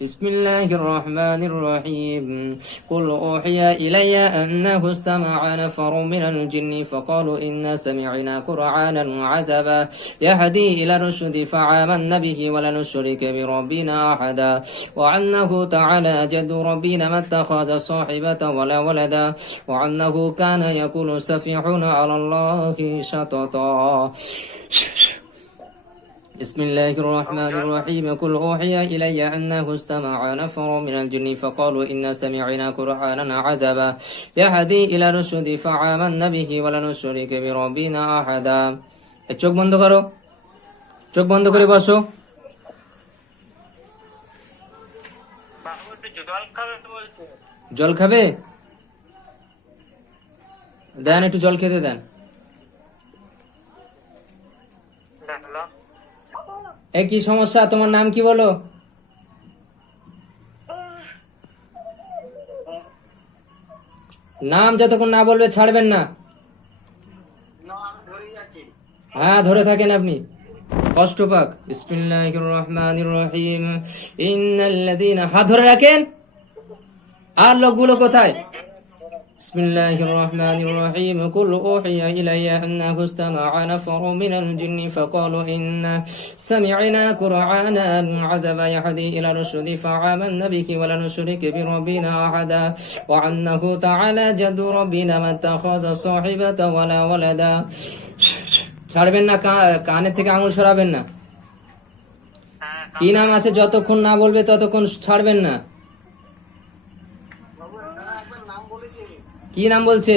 بسم الله الرحمن الرحيم. قل أوحي إلي أنه استمع نفر من الجن فقالوا إنا سمعنا قرآنا عذبا يهدي إلى الرشد فآمنا به ولن نشرك بربنا أحدا. وأنه تعالى جد ربنا ما اتخذ صاحبة ولا ولدا. وأنه كان يقول سفيحون على الله شططا. بسم الله الرحمن الرحيم قل أوحي إلي أنه استمع نفر من الجن فقالوا إنا سمعنا قرآنا عذبا يهدي إلى الرشد فآمنا به ولن نشرك بربنا أحدا চোখ বন্ধ করো চোখ বন্ধ করে বসো বাবু একটু জল খাবে বলছে জল খাবে দেন একটু জল খেতে দেন দেখলো কি সমস্যা? তোমার নাম কি বলো? নাম যতক্ষণ না বলবে ছাড়বেন না। হ্যাঁ ধরে থাকেন আপনি। কষ্ট পাক। হাত ধরে রাখেন। আর লোকগুলো কোথায়? بسم الله الرحمن الرحيم قل أوحي إلي أنه استمع نفر من الجن فقالوا إنا سمعنا قرآنا عذبا يهدي إلى الرشد فآمنا به ولن نشرك بربنا أحدا وأنه تعالى جد ربنا ما اتخذ صاحبة ولا ولدا ছাড়বেন না কা- কানের থেকে আঙুল সরাবেন না হ্যাঁ কি নাম আছে যতক্ষণ না বলবে ততক্ষণ ছাড়বেন না কি নাম বলছে?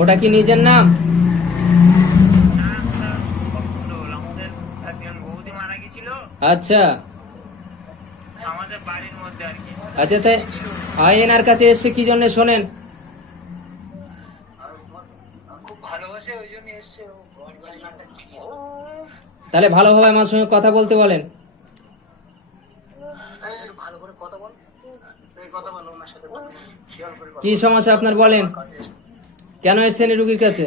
ওটা কি নিজের নাম? আচ্ছা। আচ্ছা তাই আইএনআর কাছে এসে কি জন্য শোনেন? তাহলে ভালোভাবে আমার সঙ্গে কথা বলতে বলেন ভালো করে কথা বল এই কথা বল ওনার সাথে শেয়ার করে কি সমস্যা আপনার বলেন? কেন এসছেন রুগীর কাছে?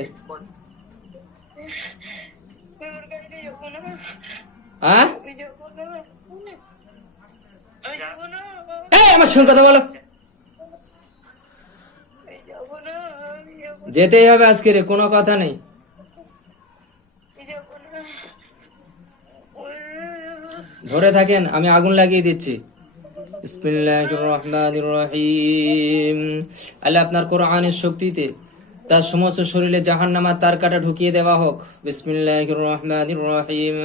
হ্যাঁ? আমার সঙ্গে কথা বলো। যেতেই হবে আজকে রে, কোনো কথা নেই। ধরে থাকেন, আমি আগুন লাগিয়ে দিচ্ছি। বিসমিল্লাহির রহমানির রহিম আল্লাহ আপনার কোরআনের শক্তিতে তার সমস্ত শরীরে জাহান্নামার তার কাটা ঢুকিয়ে দেওয়া হোক বিসমিল্লাহির রহমানির রহিম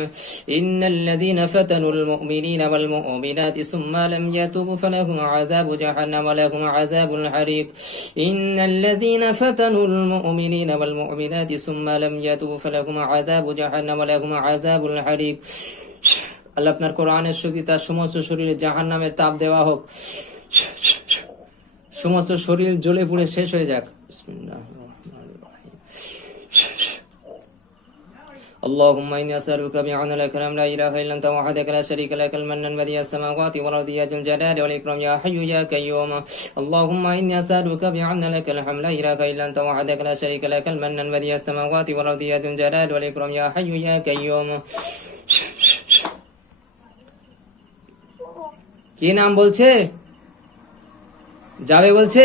ইন্নাল্লাযীনা ফাতানুল মুমিনিনা ওয়াল মুমিনাতি সুম্মা লাম ইয়াতুবু ফালাহুম আযাবু জাহান্নাম ওয়া লাহুম আযাবুল হারিক ইন্নাল্লাযীনা ফাতানুল মুমিনিনা ওয়াল মুমিনাতি সুম্মা লাম ইয়াতুবু ফালাহুম আযাবু জাহান্নাম ওয়া লাহুম আযাবুল হারিক আল্লাহ আপনার কোরআনের শক্তি তার সমস্ত শরীরে জাহান নামের তাপ দেওয়া হোক সমস্ত শরীর জ্বলে পুড়ে শেষ হয়ে যাক বিসমিল্লাহির রহমানির রহিম। اللهم إني أسألك بأن لك الحمد لا إله إلا أنت وحدك لا شريك لك المنان بديع السماوات والأرض يا ذو الجلال والإكرام يا حي يا قيوم اللهم إني أسألك بأن لك الحمد لا إله إلا أنت وحدك لا شريك لك المنان بديع السماوات والأرض يا ذو الجلال والإكرام يا حي يا قيوم কি নাম বলছে? যাবে বলছে?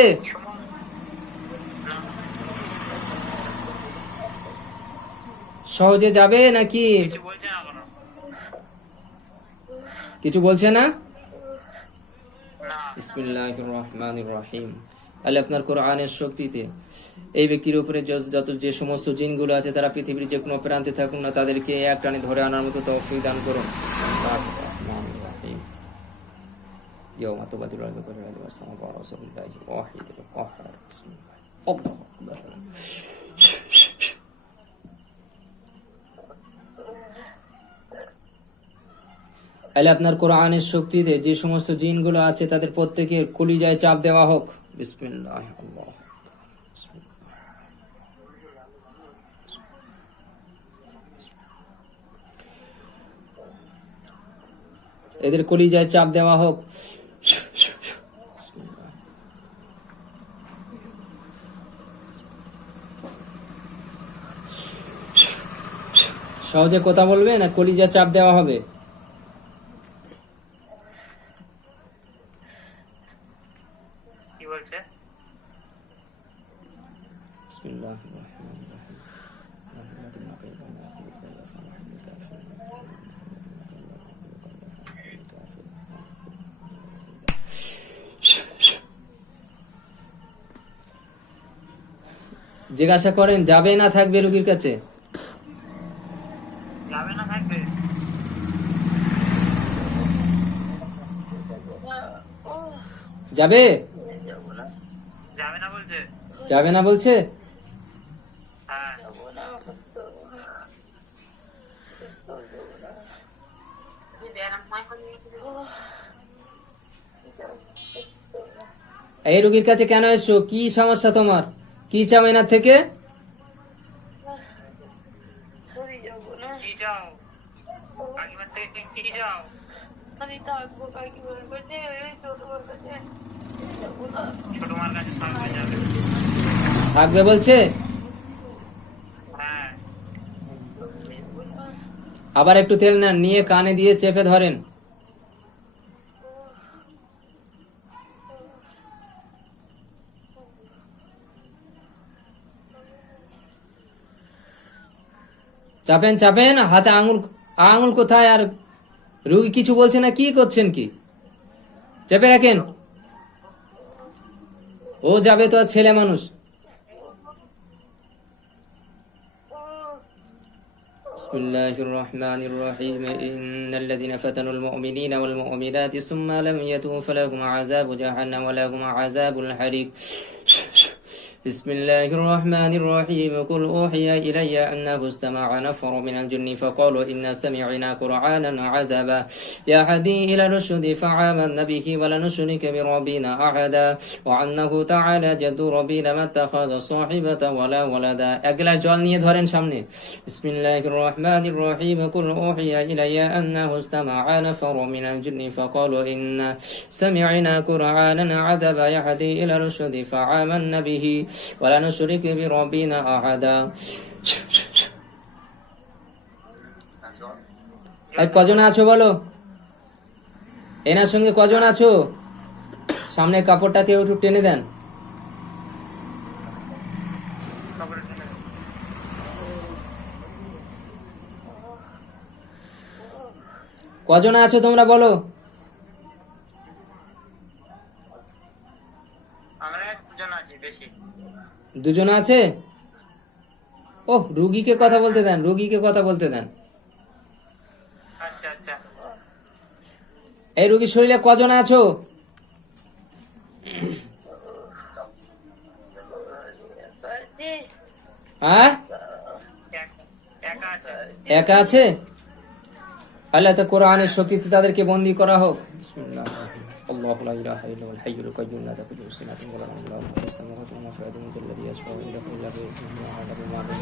সহজে যাবে নাকি? কিছু বলছে না? আপনার কোরআনের শক্তিতে এই ব্যক্তির উপরে যত যে সমস্ত জিনগুলো আছে, তারা পৃথিবীর যে কোনো প্রান্তে থাকুন না তাদেরকে এক টানে ধরে আনার মতো তৌফিক দান করুন। يوم تبدل الأرض غير الأرض والسماء ورسول الله واحد القهار بسم الله الله أكبر আলে আপনার কোরআনের শক্তিতে যে সমস্ত জিনগুলো আছে তাদের প্রত্যেকের কলিজায় চাপ দেওয়া হোক বিসমিল্লাহ আল্লাহ এদের কলিজায় চাপ দেওয়া হোক সহজে কথা বলবে না কলিজা চাপ দেওয়া হবে? জিজ্ঞাসা করেন যাবে না থাকবে রুগীর কাছে? যাবে? যাবে না বলছে? এই রোগীর কাছে কেন এসছো? কি সমস্যা তোমার? কি চাও এনার থেকে? কি চাও? আমি থাকব কাকিমার কাছে এই ছোটমার কাছে যাব না ছোট মার কাছে থাকবে যাবে? থাকবে বলছে? হ্যাঁ। আবার একটু তেল নেন নিয়ে কানে দিয়ে চেপে ধরেন। চাপেন চাপেন হাতে আঙুল আঙুল কোথায় আর রুগী কিছু বলছে না কি করছেন কি চেপে রাখেন ও যাবে তো আর ছেলে মানুষ بسم الله الرحمن الرحيم إن الذين فتنوا المؤمنين والمؤمنات ثم لم يتوبوا فلهم عذاب جهنم ولهم عذاب الحريق بسم الله الرحمن الرحيم قل أوحي إلي أنه استمع نفر من الجن فقالوا إنا سمعنا قرآنا عذبا يهدي إلى الرشد فآمنا به ولن نشرك بربنا أحدا وأنه تعالى جد ربي لما اتخذ صاحبة ولا ولدا أقلا جوال নিয়ে ধরেন সামনে بسم الله الرحمن الرحيم قل أوحي إلي أنه استمع نفر من الجن فقالوا إنا سمعنا قرآنا عذبا يهدي إلى الرشد فآمنا به ولا نشرك بربنا أحدا এই কজন আছো বলো এনার সঙ্গে কজন আছো সামনে কাপড়টাকে একটু টেনে দেন তারপরে চলে যাবে। কজন আছো তোমরা বলো দুজন আছে ও রুগীকে কথা বলতে দেন রুগীকে কথা বলতে দেন। আচ্ছা আচ্ছা। এই রুগীর শরীরে কজন আছো? হ্যাঁ? একা আছে। একা আছে? আল্লাহ তো কোরআনের শক্তিতে তাদেরকে বন্দি করা হোক। বিসমিল্লাহ। الله لا إله إلا هو الحي القيوم لا تاخذه سنة ولا نوم له ما في السماوات وما في الأرض من الذي يشفع عنده إلا بإذنه ويعلم ما بين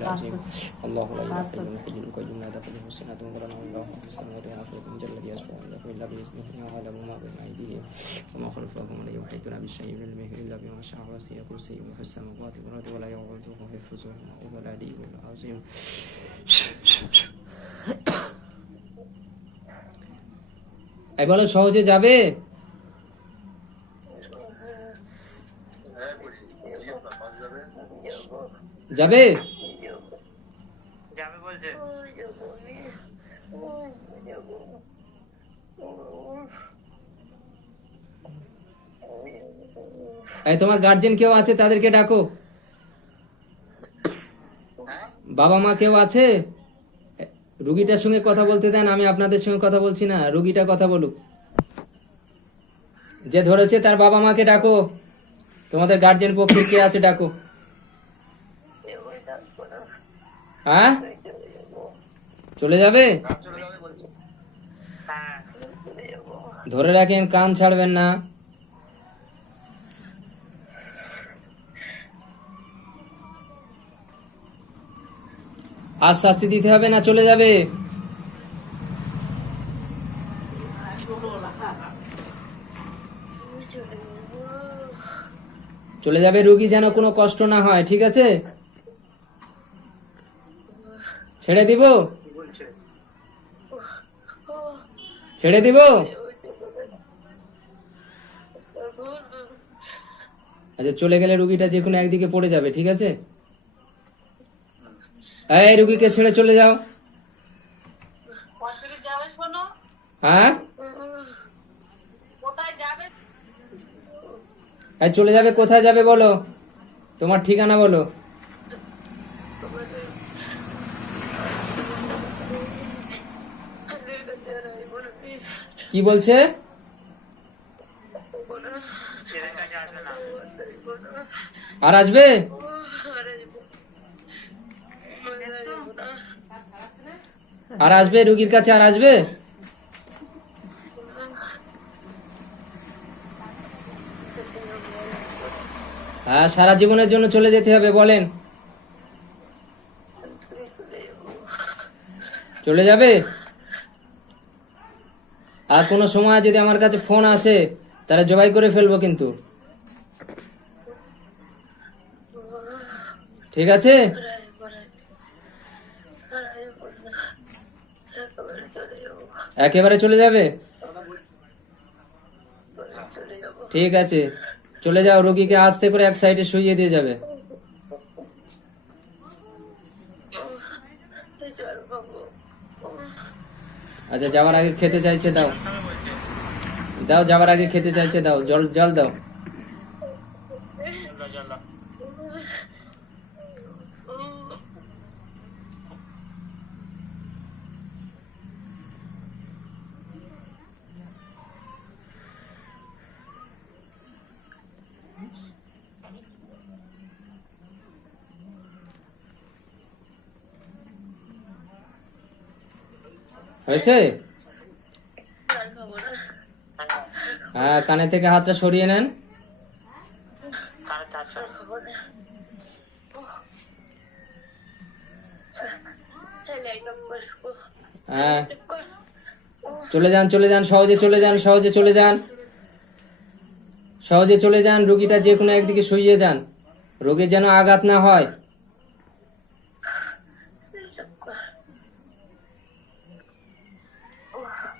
العظيم. الله لا إله إلا هو الحي القيوم لا تاخذه سنة ولا نوم له ما في السماوات وما في الأرض من الذي يشفع عنده إلا بإذنه ويعلم ما بين أيديهم وما خلفهم ولا يحيطون بشيء من علمه إلا بما شاء وسع كرسيه السماوات والأرض ولا يعوده حفظهما وهو العلي العظيم. এই বলো সহজে যাবে? যাবে? এই তোমার গার্জেন কেউ আছে? তাদেরকে ডাকো। বাবা মা কেউ আছে? রুগীটার সঙ্গে কথা বলতে দেন আমি আপনাদের সঙ্গে কথা বলছি না। রুগীটা কথা বলুক। যে ধরেছে তার বাবা মাকে ডাকো। তোমাদের গার্জেন পক্ষে কে আছে ডাকো। হ্যাঁ? চলে যাবে? হ্যাঁ চলে যাব ধরে রাখেন কান ছাড়বেন না। আর শাস্তি দিতে হবে না চলে যাবে? চলে যাবে রুগী যেন কোনো কষ্ট না হয়, ঠিক আছে? ছেড়ে দিব? ছেড়ে দিব? আচ্ছা চলে গেলে রুগীটা যে কোনো একদিকে পড়ে যাবে, ঠিক আছে? এই রুগীকে ছেড়ে চলে যাও। হ্যাঁ? চলে যাবে কোথায় যাবে বলো? তোমার ঠিকানা বলো। কি বলছে? আর আসবে আর আইবো আর আইবো না আর আসবে? রুগীর কাছে আর আসবে? হ্যাঁ সারা জীবনের জন্য চলে যেতে হবে, বলেন। চলে যাবে? আর কোনো সময় যদি আমার কাছে ফোন আসে, তাহলে জবাই করে ফেলব কিন্তু। ঠিক আছে আর আইবো না আর আইবো না একেবারে চলে যাব একেবারে চলে যাবে? ঠিক আছে। চলে যাও, রোগীকে আস্তে করে এক সাইডে শুয়ে দিয়ে যাবে। আচ্ছা যাওয়ার আগে খেতে চাইছে, দাও। দাও, যাওয়ার আগে খেতে চাইছে, দাও। জল জল দাও চলো চলো হয়েছে? হ্যাঁ কানে থেকে হাতটা সরিয়ে নেন। হ্যাঁ। চলে যান চলে যান, সহজে চলে যান, সহজে চলে যান। সহজে চলে যান, রুগীটা যে কোনো একদিকে শুইয়ে যান। রোগীর যেন আঘাত না হয়।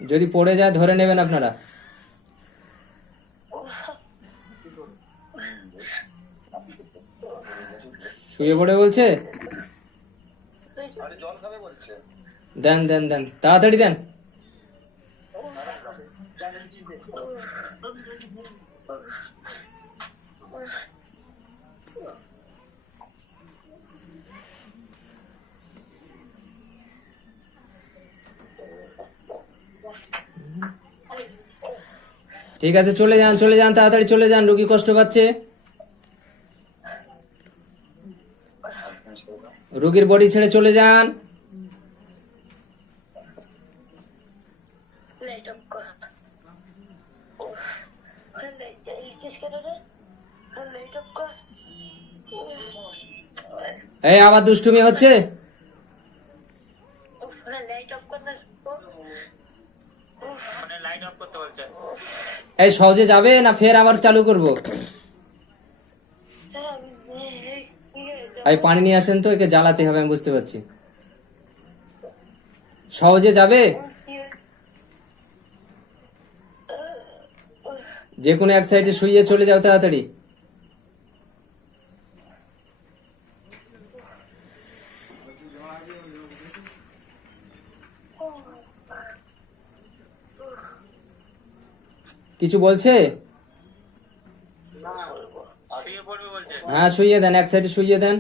যদি পড়ে যায় ধরে নেবেন আপনারা। শুয়ে পড়ে বলছে? দেন দেন দেন তাড়াতাড়ি দেন। ঠিক আছে চলে যান চলে যান তাড়াতাড়ি চলে যান রুগী কষ্ট পাচ্ছে। রুগীর বডি ছেড়ে চলে যান। এই আবার দুষ্টুমি হচ্ছে লাইট অফ কর না ফোনে লাইট অফ করতে বলছে এই সহজে যাবে না ফের আবার চালু করব? এই পানি নিয়ে আসেন তো, একে জ্বালাতে হবে, আমি বুঝতে পারছি। সহজে যাবে? যে কোনো এক সাইডে শুয়ে চলে যাও তাড়াতাড়ি। কিছু বলছে? শুয়ে হ্যাঁ শুইয়ে দেন, এক সাইডে শুয়ে দেন।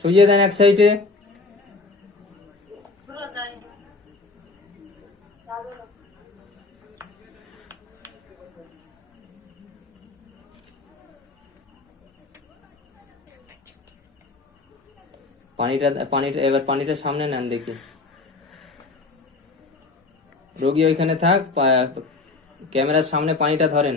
শুইয়ে দেন এক সাইডে পানিটা পানিটা, এবার পানিটা সামনে নেন দেখি। রোগী ওইখানে থাক ক্যামেরার সামনে পানিটা ধরেন।